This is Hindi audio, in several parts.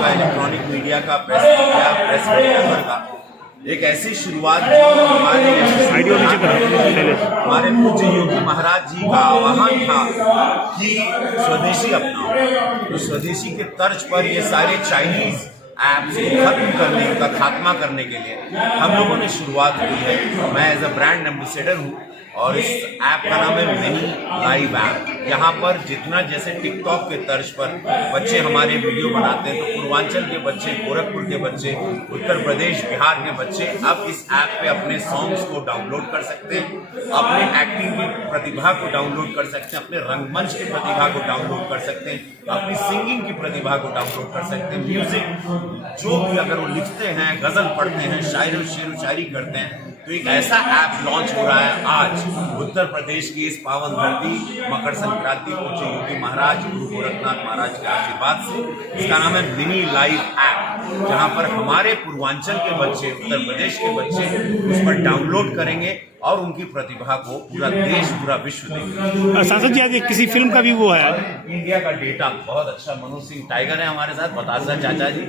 का, इलेक्ट्रॉनिक मीडिया का, प्रेस मीडिया, प्रेस मीडिया का एक ऐसी शुरुआत जो हमारे पूज्य योगी महाराज जी का आह्वान था कि स्वदेशी अपनाओ। तो स्वदेशी के तर्ज पर ये सारे चाइनीज ऐप्स को खत्म करने का, खात्मा करने के लिए हम लोगों ने शुरुआत की है। मैं एज अ ब्रांड एम्बेसडर हूँ और इस ऐप का नाम है मिनी लाइव ऐप। यहाँ पर जितना जैसे टिकटॉक के तर्ज पर बच्चे हमारे वीडियो बनाते हैं, तो पूर्वांचल के बच्चे, गोरखपुर के बच्चे, उत्तर प्रदेश, बिहार के बच्चे अब इस ऐप पे अपने सॉन्ग्स को डाउनलोड कर सकते हैं, अपने एक्टिंग की प्रतिभा को डाउनलोड कर सकते हैं, अपने रंगमंच की प्रतिभा को डाउनलोड कर सकते हैं, अपनी सिंगिंग की प्रतिभा को डाउनलोड कर सकते हैं, म्यूजिक जो भी अगर वो लिखते हैं, गजल पढ़ते हैं, शेर व शायरी करते हैं। तो एक ऐसा ऐप लॉन्च हो रहा है आज उत्तर प्रदेश की इस पावन धरती मकर संक्रांति पूज्य योगी महाराज, गुरु गोरखनाथ महाराज के आशीर्वाद से। इसका नाम है मिनी लाइव ऐप, जहां पर हमारे पूर्वांचल के बच्चे, उत्तर प्रदेश के बच्चे उस पर डाउनलोड करेंगे और उनकी प्रतिभा को पूरा देश, पूरा विश्व देखेगा। सांसद जी, आज किसी फिल्म का भी वो है, इंडिया का डेटा बहुत अच्छा। मनोज सिंह टाइगर है हमारे साथ, बतासा चाचा जी,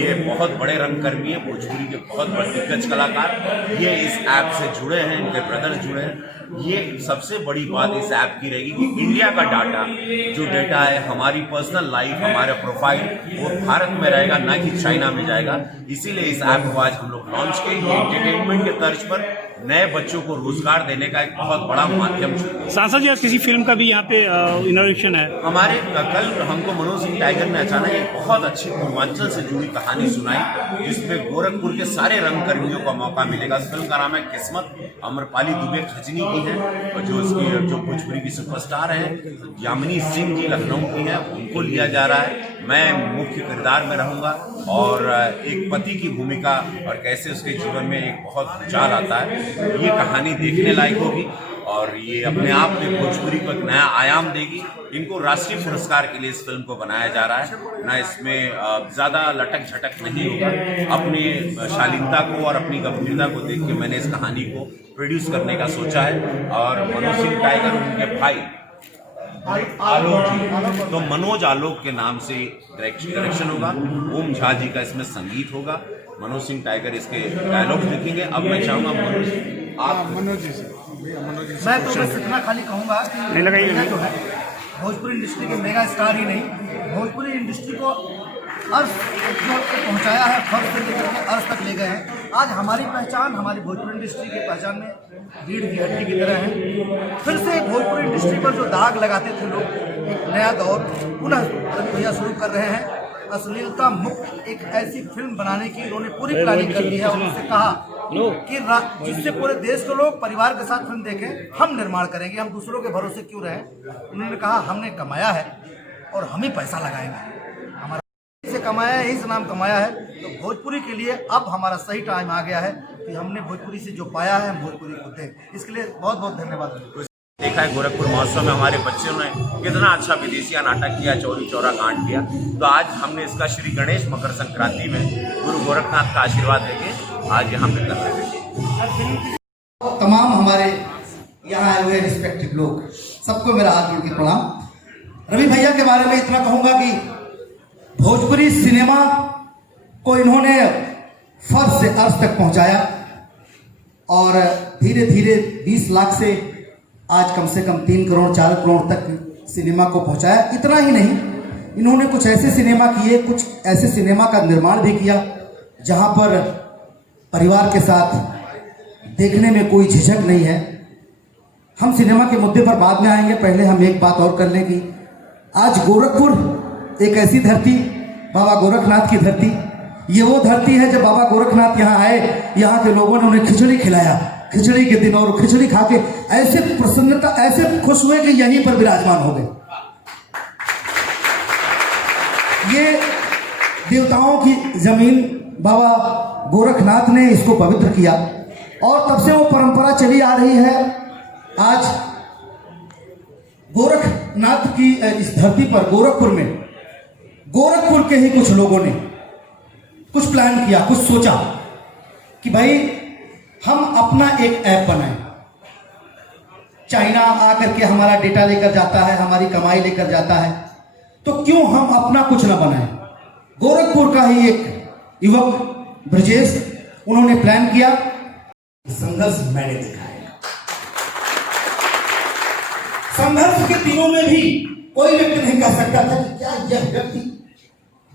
ये बहुत बड़े रंगकर्मी है, भोजपुरी के बहुत बड़े दिग्गज कलाकार, ये इस ऐप से जुड़े हैं, इनके ब्रदर्स जुड़े हैं। ये सबसे बड़ी बात इस ऐप की रहेगी कि इंडिया का डाटा, जो डेटा है, हमारी पर्सनल लाइफ, हमारा प्रोफाइल, वो भारत में रहेगा, ना कि चाइना में जाएगा। इसीलिए इस ऐप को आज हम लोग लॉन्च किए। ये एंटरटेनमेंट के तर्ज पर नए बच्चों को रोजगार देने का एक बहुत बड़ा माध्यम है। सांसद जी, आज किसी फिल्म का भी यहाँ पे इनोवेशन है हमारे कल हमको मनोज सिंह टाइगर ने अचानक एक बहुत अच्छी पूर्वांचल से जुड़ी कहानी सुनाई, जिसमें गोरखपुर के सारे रंगकर्मियों का मौका मिलेगा। इस फिल्म का नाम है किस्मत। अमरपाली दुबे खजनी की है और जो भोजपुरी की सुपरस्टार हैं यामिनी सिंह जी लखनऊ की हैं, उनको लिया जा रहा है। मैं मुख्य किरदार में रहूंगा और एक पति की भूमिका और कैसे उसके जीवन में एक बहुत भूचाल आता है, ये कहानी देखने लायक होगी और ये अपने आप में भोजपुरी को एक नया आयाम देगी। इनको राष्ट्रीय पुरस्कार के लिए इस फिल्म को बनाया जा रहा है ना, इसमें ज्यादा लटक झटक नहीं होगा। अपनी शालीनता को और अपनी गंभीरता को देख के मैंने इस कहानी को प्रोड्यूस करने का सोचा है और मनोज सिंह टाइगर, उनके भाई आलोक जी, तो मनोज आलोक के नाम से डायरेक्शन होगा। ओम झा जी का इसमें संगीत होगा, मनोज सिंह टाइगर इसके डायलॉग लिखेंगे। अब मैं चाहूंगा मनोज जी से मैं तो बस इतना खाली कहूँगा कि जो है भोजपुरी इंडस्ट्री के मेगा स्टार ही नहीं, भोजपुरी इंडस्ट्री को अर्श जो पहुँचाया है, फर्श से लेकर के अर्श तक ले गए हैं। आज हमारी पहचान, हमारी भोजपुरी इंडस्ट्री की पहचान में रीढ़ की हड्डी की तरह है। फिर से भोजपुरी इंडस्ट्री पर जो दाग लगाते थे लोग, एक नया दौर पुनः भैया शुरू कर रहे हैं। अश्लीलता मुक्त एक ऐसी फिल्म बनाने की उन्होंने पूरी प्लानिंग कर ली है। उनसे कहा कि जिससे पूरे देश के लोग परिवार के साथ फिल्म देखें, हम निर्माण करेंगे, हम दूसरों के भरोसे क्यों रहें। उन्होंने कहा हमने कमाया है और हम ही पैसा लगाएंगे, हमारा से कमाया है, यही से नाम कमाया है। तो भोजपुरी के लिए अब हमारा सही टाइम आ गया है कि हमने भोजपुरी से जो पाया है हम भोजपुरी को दें। इसके लिए बहुत बहुत धन्यवाद। देखा है गोरखपुर महोत्सव में हमारे बच्चों ने कितना अच्छा विदेशिया नाटक किया, चौरी चौरा कांड किया। तो आज हमने इसका श्री गणेश मकर संक्रांति में गुरु गोरखनाथ का आशीर्वाद देके आज यहाँ पे कर रहे हैं। तमाम हमारे यहाँ आए हुए रिस्पेक्टिव लोग, सबको मेरा हाथ जोड़ के प्रणाम। रवि भैया के बारे में इतना कहूँगा कि भोजपुरी सिनेमा को इन्होंने फर्श से अर्श तक पहुँचाया और धीरे धीरे 20 लाख से आज कम से कम 3 करोड़ 4 करोड़ तक सिनेमा को पहुंचाया। इतना ही नहीं, इन्होंने कुछ ऐसे सिनेमा किए, कुछ ऐसे सिनेमा का निर्माण भी किया जहां पर परिवार के साथ देखने में कोई झिझक नहीं है। हम सिनेमा के मुद्दे पर बाद में आएंगे, पहले हम एक बात और कर लें कि आज गोरखपुर एक ऐसी धरती, बाबा गोरखनाथ की धरती, ये वो धरती है जब बाबा गोरखनाथ यहाँ आए, यहाँ के लोगों ने उन्हें खिचड़ी खिलाया। खिचड़ी के दिन और खिचड़ी खा के ऐसे प्रसन्नता, ऐसे खुश हुए कि यहीं पर विराजमान हो गए। ये देवताओं की जमीन बाबा गोरखनाथ ने इसको पवित्र किया और तब से वो परंपरा चली आ रही है। आज गोरखनाथ की इस धरती पर, गोरखपुर में, गोरखपुर के ही कुछ लोगों ने कुछ प्लान किया, कुछ सोचा कि भाई हम अपना एक ऐप बनाएं। चाइना आकर के हमारा डेटा लेकर जाता है, हमारी कमाई लेकर जाता है, तो क्यों हम अपना कुछ ना बनाएं। गोरखपुर का ही एक युवक ब्रजेश, उन्होंने प्लान किया। संघर्ष मैंने दिखाया। संघर्ष के दिनों में भी कोई व्यक्ति नहीं कह सकता था कि क्या यह व्यक्ति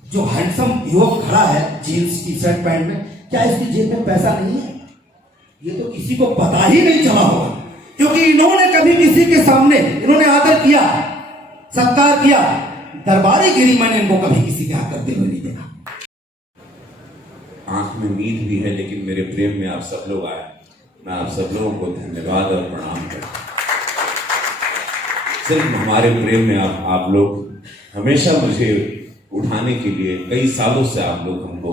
जो हैंडसम युवक खड़ा है जीन्स टी शर्ट पैंट में, क्या इसकी जेब में पैसा नहीं है? ये तो किसी को पता ही नहीं चला होगा, क्योंकि इन्होंने कभी किसी के सामने इन्होंने आदर किया, सत्कार किया, दरबारी गिरी मैंने इनको कभी किसी के हाथ करते हुए नहीं देखा। आंख में नींद भी है, लेकिन मेरे प्रेम में आप सब लोग आए, मैं आप सब लोगों को धन्यवाद और प्रणाम करता हूं। सिर्फ हमारे प्रेम में आप लोग हमेशा मुझे उठाने के लिए कई सालों से आप लोग हमको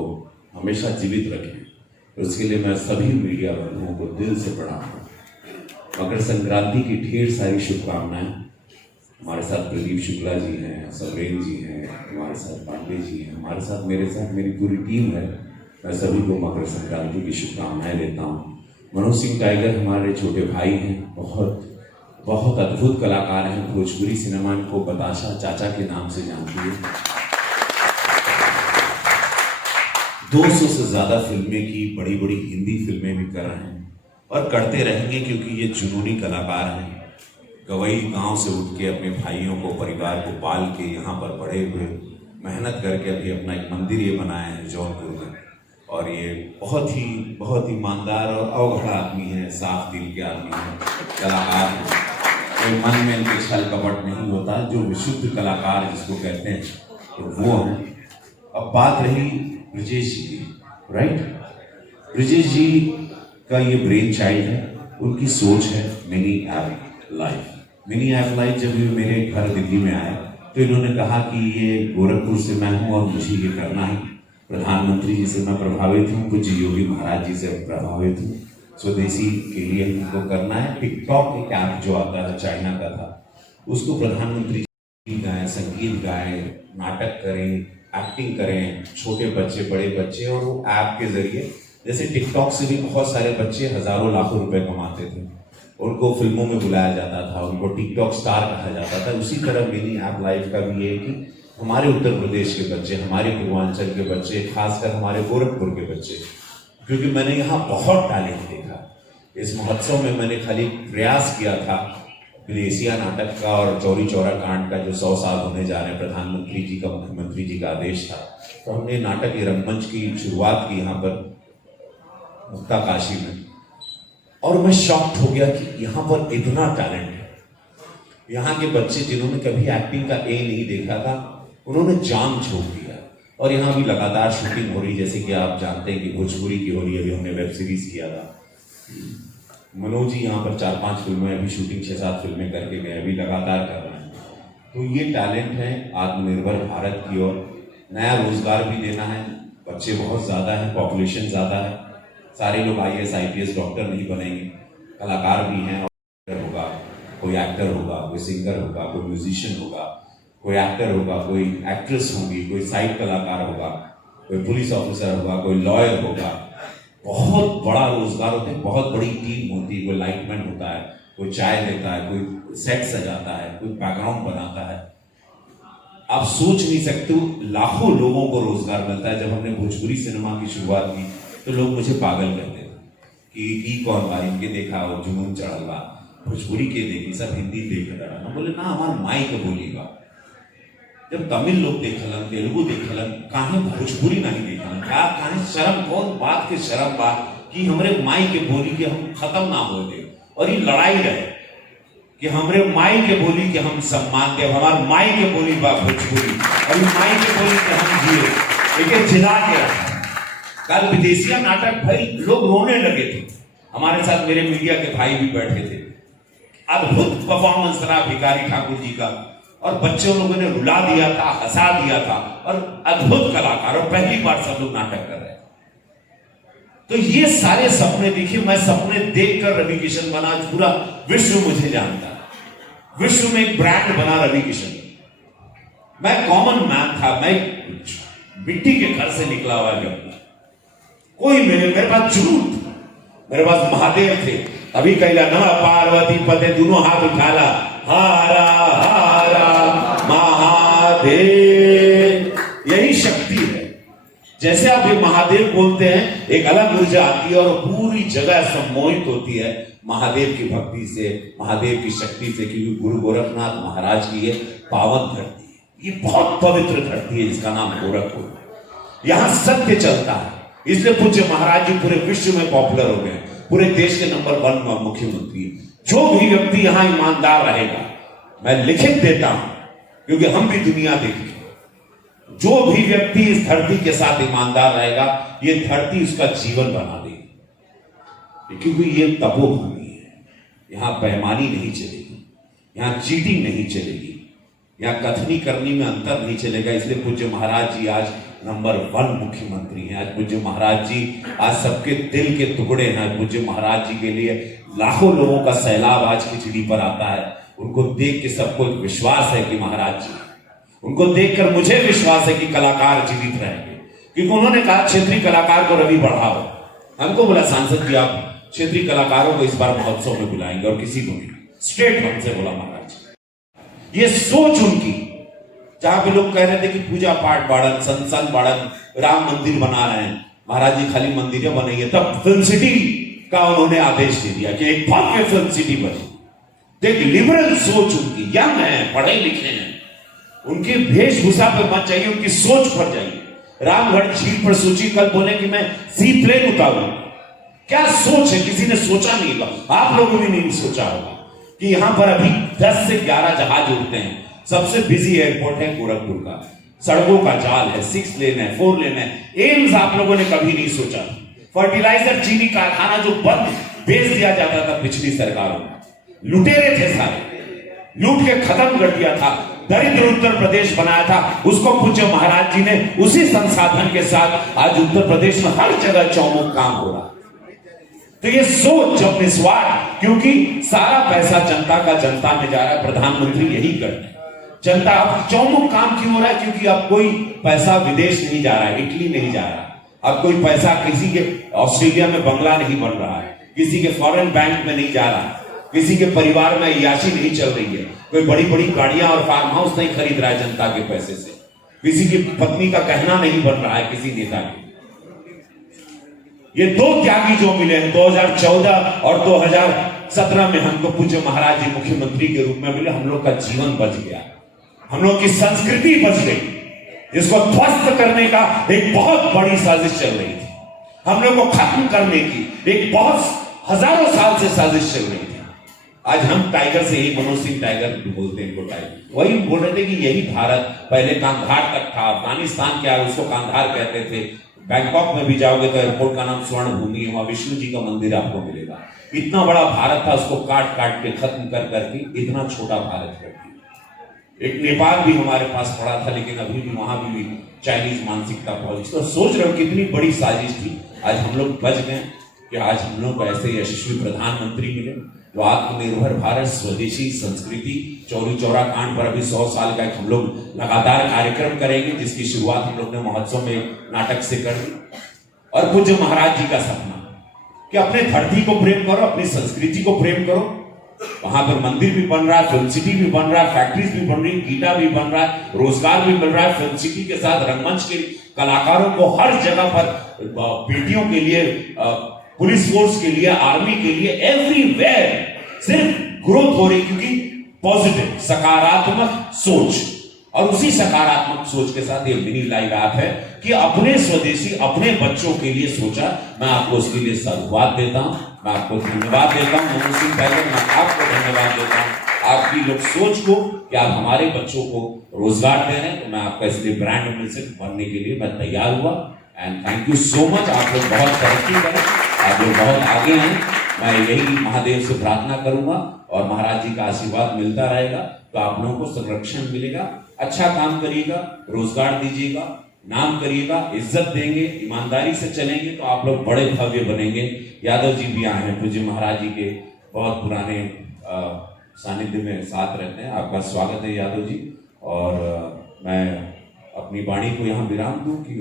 हमेशा जीवित रखें, उसके लिए मैं सभी मीडिया बंधुओं को दिल से प्रणाम करता हूं। मकर संक्रांति की ढेर सारी शुभकामनाएं। हमारे साथ प्रदीप शुक्ला जी हैं, समरेन जी हैं, हमारे साथ पांडे जी हैं, हमारे साथ मेरी पूरी टीम है। मैं सभी को मकर संक्रांति की शुभकामनाएं देता हूँ। मनोज सिंह टाइगर हमारे छोटे भाई हैं, बहुत अद्भुत कलाकार हैं। भोजपुरी सिनेमा को बताशा चाचा के नाम से जानती है। 200 से ज्यादा फिल्में की, बड़ी बड़ी हिंदी फिल्में भी कर रहे हैं और करते रहेंगे, क्योंकि ये जुनूनी कलाकार हैं। गवई गांव से उठ के अपने भाइयों को, परिवार को पाल के यहाँ पर बड़े हुए, मेहनत करके अभी अपना एक मंदिर ये बनाए हैं जौनपुर में। और ये बहुत ही ईमानदार और अवघड़ आदमी है, साफ दिल के आदमी है, कलाकार है। कोई मन में इनके छल कपट नहीं होता, जो विशुद्ध कलाकार जिसको कहते हैं तो वो है। अब बात रही ब्रजेश जी की, राइट? ब्रजेश जी का ये ब्रेन चाइल्ड है, उनकी सोच है mini app life. Mini app life जब ये मेरे घर दिल्ली में आया तो इन्होंने कहा कि ये गोरखपुर से मैं हूँ और मुझे ये करना है। प्रधानमंत्री जी से मैं प्रभावित हूँ, पूज्य योगी महाराज जी से प्रभावित हूँ। स्वदेशी के लिए हमको करना है। टिकटॉक एक ऐप जो आता है चाइना का था, उसको प्रधानमंत्री जी गाएं, संगीत गाएं, नाटक करें, एक्टिंग करें, छोटे बच्चे बड़े बच्चे, और वो ऐप के जरिए, जैसे टिकटॉक से भी बहुत सारे बच्चे हजारों लाखों रुपए कमाते थे, उनको फिल्मों में बुलाया जाता था, उनको टिकटॉक स्टार कहा जाता था। उसी तरह मिनी ऐप लाइफ का भी ये है कि हमारे उत्तर प्रदेश के बच्चे, हमारे पूर्वांचल के बच्चे, खासकर हमारे गोरखपुर के बच्चे, क्योंकि मैंने यहाँ बहुत टैलेंट देखा। इस महोत्सव में मैंने खाली प्रयास किया था विदेशिया नाटक का और चौरी चौरा कांड का जो 100 साल होने जा रहे हैं, प्रधानमंत्री जी का, मुख्यमंत्री जी का आदेश था, तो हमने नाटक के रंगमंच की शुरुआत की यहाँ पर मुक्ता काशी में। और मैं शॉक्ड हो गया कि यहाँ पर इतना टैलेंट है। यहाँ के बच्चे जिन्होंने कभी एक्टिंग का ए नहीं देखा था, उन्होंने जान झोंक दिया। और यहाँ भी लगातार शूटिंग हो रही, जैसे कि आप जानते हैं कि भोजपुरी की हो रही है। अभी हमने वेब सीरीज किया था, मनोज जी यहाँ पर 4-5 फिल्में, अभी शूटिंग 6-7 फिल्में करके गए, अभी लगातार कर रहे हैं। तो ये टैलेंट है आत्मनिर्भर भारत की ओर। नया रोजगार भी देना है, बच्चे बहुत ज़्यादा हैं, पॉपुलेशन ज़्यादा है, सारे लोग IAS IPS डॉक्टर नहीं बनेंगे, कलाकार भी हैं। होगा कोई एक्टर होगा, कोई सिंगर होगा, कोई म्यूजिशियन होगा, कोई एक्टर होगा, कोई एक्ट्रेस होगी, कोई साइड कलाकार होगा, कोई पुलिस ऑफिसर होगा, कोई लॉयर होगा। बहुत बड़ा रोजगार होता है, बहुत बड़ी टीम होती है। कोई लाइटमैन होता है, कोई चाय देता है, कोई सेट सजाता है, कोई बैकग्राउंड बनाता है। आप सोच नहीं सकते लाखों लोगों को रोजगार मिलता है। जब हमने भोजपुरी सिनेमा की शुरुआत की तो लोग मुझे पागल कहते थे कि कौन बा, इनके देखा हो जुनून चढ़ल बा, भोजपुरी के देखी, सब हिंदी देख रहा। हम बोले ना, हमार माई के बोलीगा। जब तमिल लोग देखलन, तेलुगु देखलन, काहे भोजपुरी नहीं देखलन? क्या काहे शर्म, कौन बात के शर्म बा कि हमरे माई के बोली के हम खत्म ना हो दे। और ये लड़ाई रहे कि हमरे माई के बोली के हम सम्मान दे, हमार माई के बोली बा भोजपुरी, और माई के बोली के हम जिए, लेकिन जिला के रखा। कल विदेशिया नाटक भाई लोग रोने लगे थे, हमारे साथ मेरे मीडिया के भाई भी बैठे थे। अद्भुत परफॉर्मेंस रहा भिखारी ठाकुर जी का, और बच्चों लोगों ने रुला दिया था, हंसा दिया था, और अद्भुत कलाकार, और पहली बार सब लोग नाटक कर रहे हैं। तो ये सारे सपने देखिए, मैं सपने देखकर रवि किशन बना, पूरा विश्व मुझे जानता है। विश्व में एक ब्रांड बना रवि किशन। मैं कॉमन मैन था, मैं मिट्टी के घर से निकला हुआ व्यक्ति। कोई मेरे पास जुनून, मेरे पास महादेव थे। अभी कहला नमः पार्वती पते, दोनों हाथ उठाला, हारा हारा महादेव। यही शक्ति है। जैसे आप ये महादेव बोलते हैं, एक अलग ऊर्जा आती है और पूरी जगह सम्मोहित होती है महादेव की भक्ति से, महादेव की शक्ति से, क्योंकि गुरु गोरखनाथ महाराज की ये पावन धरती है, ये बहुत पवित्र धरती है जिसका नाम गोरखपुर। यहां सत्य चलता है, इसलिए पूज्य महाराज जी पूरे विश्व में पॉपुलर हो गए, पूरे देश के नंबर 1 मुख्यमंत्री। जो भी व्यक्ति यहां ईमानदार रहेगा, मैं लिखित देता हूं क्योंकि हम भी दुनिया देखी, जो भी व्यक्ति इस धरती के साथ ईमानदार रहेगा, ये धरती उसका जीवन बना देगी, क्योंकि ये तपोभूमि है। यहां बेईमानी नहीं चलेगी, यहां चीटिंग नहीं चलेगी, यहां कथनी करनी में अंतर नहीं चलेगा। इसलिए पूज्य महाराज जी आज नंबर 1 मुख्यमंत्री हैं। आज पूज्य महाराज जी आज सबके दिल के टुकड़े हैं। पूज्य महाराज जी के लिए लाखों लोगों का सैलाब आज खिचड़ी पर आता है। उनको देख के सबको एक विश्वास है कि महाराज जी, उनको देखकर मुझे विश्वास है कि कलाकार जीवित रहेंगे, क्योंकि उन्होंने कहा क्षेत्रीय कलाकार को रवि बढ़ाओ। हमको बोला सांसद जी आप क्षेत्रीय कलाकारों को इस बार महोत्सव में बुलाएंगे, और किसी को नहीं, स्ट्रेट हमसे बोला महाराज जी। ये सोच उनकी, जहां पे लोग कह रहे थे कि पूजा पाठ बाड़न, संसन बाड़न, राम मंदिर बना रहे हैं, महाराज जी खाली मंदिर बनाइए, तब फिल्म सिटी का उन्होंने आदेश दे दिया कि एक भव्य फिल्म सिटी बने। एक लिबरल सोच उनकी, यंग है, पढ़े लिखे हैं, उनकी वेशभूषा पर मत जाइए, उनकी सोच पर जाइए। रामगढ़ झील पर सोची, कल बोले कि मैं सी प्लेन उतारूं, क्या सोच है, किसी ने सोचा नहीं होगा, आप लोगों ने नहीं सोचा होगा कि यहां पर अभी 10 से 11 जहाज उड़ते हैं। सबसे बिजी एयरपोर्ट है गोरखपुर का, सड़कों का जाल है, 6 लेन है, 4 लेन है। एम्स आप लोगों ने कभी नहीं सोचा। फर्टिलाइजर चीनी कारखाना जो बंद बेच दिया जाता था पिछली सरकारों में, लुटेरे थे सारे, लूट के खत्म कर दिया था, दरिद्र उत्तर प्रदेश बनाया था, उसको पूज्य महाराज जी ने उसी संसाधन के साथ आज उत्तर प्रदेश में हर जगह चौमुख काम हो रहा। तो ये सोच अपने स्वार्थ, क्योंकि सारा पैसा जनता का जनता में जा रहा है, प्रधानमंत्री यही करते हैं। जनता अब चौमुख काम क्यों हो रहा है? क्योंकि अब कोई पैसा विदेश नहीं जा रहा है, इटली नहीं जा रहा, अब कोई पैसा किसी के ऑस्ट्रेलिया में बंगला नहीं बन रहा है, किसी के फॉरेन बैंक में नहीं जा रहा है, किसी के परिवार में अय्याशी नहीं चल रही है, कोई बड़ी बड़ी गाड़ियां और फार्म हाउस नहीं खरीद रहा है जनता के पैसे से, किसी की पत्नी का गहना नहीं बन रहा है किसी नेता के। ये 2 त्यागी जो मिले हैं 2014 और 2017 में, हमको पूज्य महाराज जी मुख्यमंत्री के रूप में मिले, हम लोग का जीवन बच गया, हम लोग की संस्कृति बच गई, जिसको ध्वस्त करने का एक बहुत बड़ी साजिश चल रही थी, हम लोग को खत्म करने की एक बहुत हजारों साल से साजिश चल रही थी। आज हम टाइगर से ही, मनोज सिंह टाइगर बोलते हैं इनको, टाइगर वही बोल रहे थे कि यही भारत पहले कांधार तक था, अफगानिस्तान क्या है उसको कांधार कहते थे। बैंकॉक में भी जाओगे तो एयरपोर्ट का नाम स्वर्ण भूमि है, वहां विष्णु जी का मंदिर आपको मिलेगा। इतना बड़ा भारत था, उसको काट काट के खत्म कर करके इतना छोटा भारत कर दिया। एक नेपाल भी हमारे पास पड़ा था, लेकिन अभी भी वहां भी चाइनीज मानसिकता पहुंची। तो सोच रहे हो कितनी बड़ी साजिश थी, आज हम लोग बच गए कि आज हम लोग को ऐसे यशस्वी प्रधानमंत्री मिले जो आत्मनिर्भर भारत, स्वदेशी संस्कृति, चौरी चौरा कांड पर अभी 100 साल का हम लोग लगातार कार्यक्रम करेंगे, जिसकी शुरुआत हम लोग ने महोत्सव में नाटक से कर दी। और पूज्य महाराज जी का सपना कि अपने धरती को प्रेम करो, अपनी संस्कृति को प्रेम करो। वहां पर मंदिर भी बन रहा है, फिल्म सिटी भी बन रहा है, फैक्ट्रीज भी बन रही, गीता भी बन रहा है, रोजगार भी मिल रहा है। फिल्म सिटी के साथ रंगमंच के कलाकारों को हर जगह पर, बेटियों के लिए, पुलिस फोर्स के लिए, आर्मी के लिए, एवरीवेयर सिर्फ ग्रोथ हो रही, क्योंकि पॉजिटिव सकारात्मक सोच। और उसी सकारात्मक सोच के साथ ये मिनी लाइव ऐप है कि अपने स्वदेशी, अपने बच्चों के लिए सोचा। मैं आपको उसके लिए साधुवाद देता हूं, मैं आपको धन्यवाद देता हूं मनोज सिंह टाइगर, मैं आपको धन्यवाद देता हूं आपकी लोग सोच को कि आप हमारे बच्चों को रोजगार दे रहे हैं। तो मैं आपका इसलिए ब्रांड एम्बेसडर बनने के लिए मैं तैयार हुआ। And thank you so much. आप लोग बहुत तरक्की करें, आप लोग बहुत आगे हैं। मैं यही महादेव से प्रार्थना करूंगा और महाराज जी का आशीर्वाद मिलता रहेगा, तो आप लोगों को संरक्षण मिलेगा। अच्छा काम करिएगा, रोजगार दीजिएगा, नाम करिएगा, इज्जत देंगे, ईमानदारी से चलेंगे तो आप लोग बड़े भव्य बनेंगे। यादव जी भी आए हैं, पूज्य महाराज जी के बहुत पुराने सानिध्य में साथ रहते हैं। आपका स्वागत है यादव जी। और मैं अपनी वाणी को यहाँ विराम दूं कि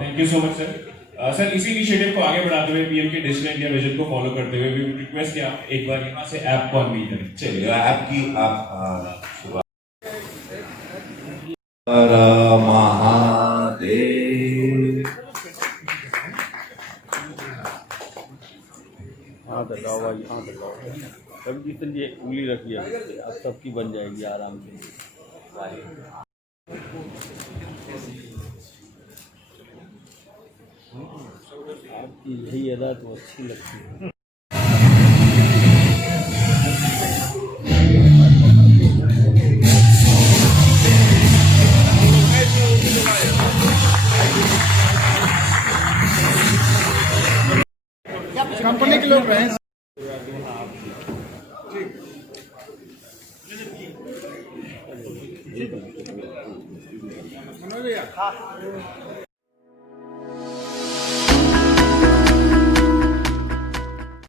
thank you so much sir. Sir इसी इनिशिएटिव को आगे बढ़ाते हुए, पीएम के डिजिटल इंडिया विजन को फॉलो करते हुए, वी वुड रिक्वेस्ट कि आप एक बार यहाँ से ऐप को अनवील करें। चलिए ऐप की आप शुरुआत। महादेव तक आओ भाई, यहाँ तक आओ। तब जितनी उंगली रखिए अब सबकी बन जाएगी आराम से। आपकी यही अदा तो अच्छी लगती है। कंपनी के लोग रहे मनोज भैया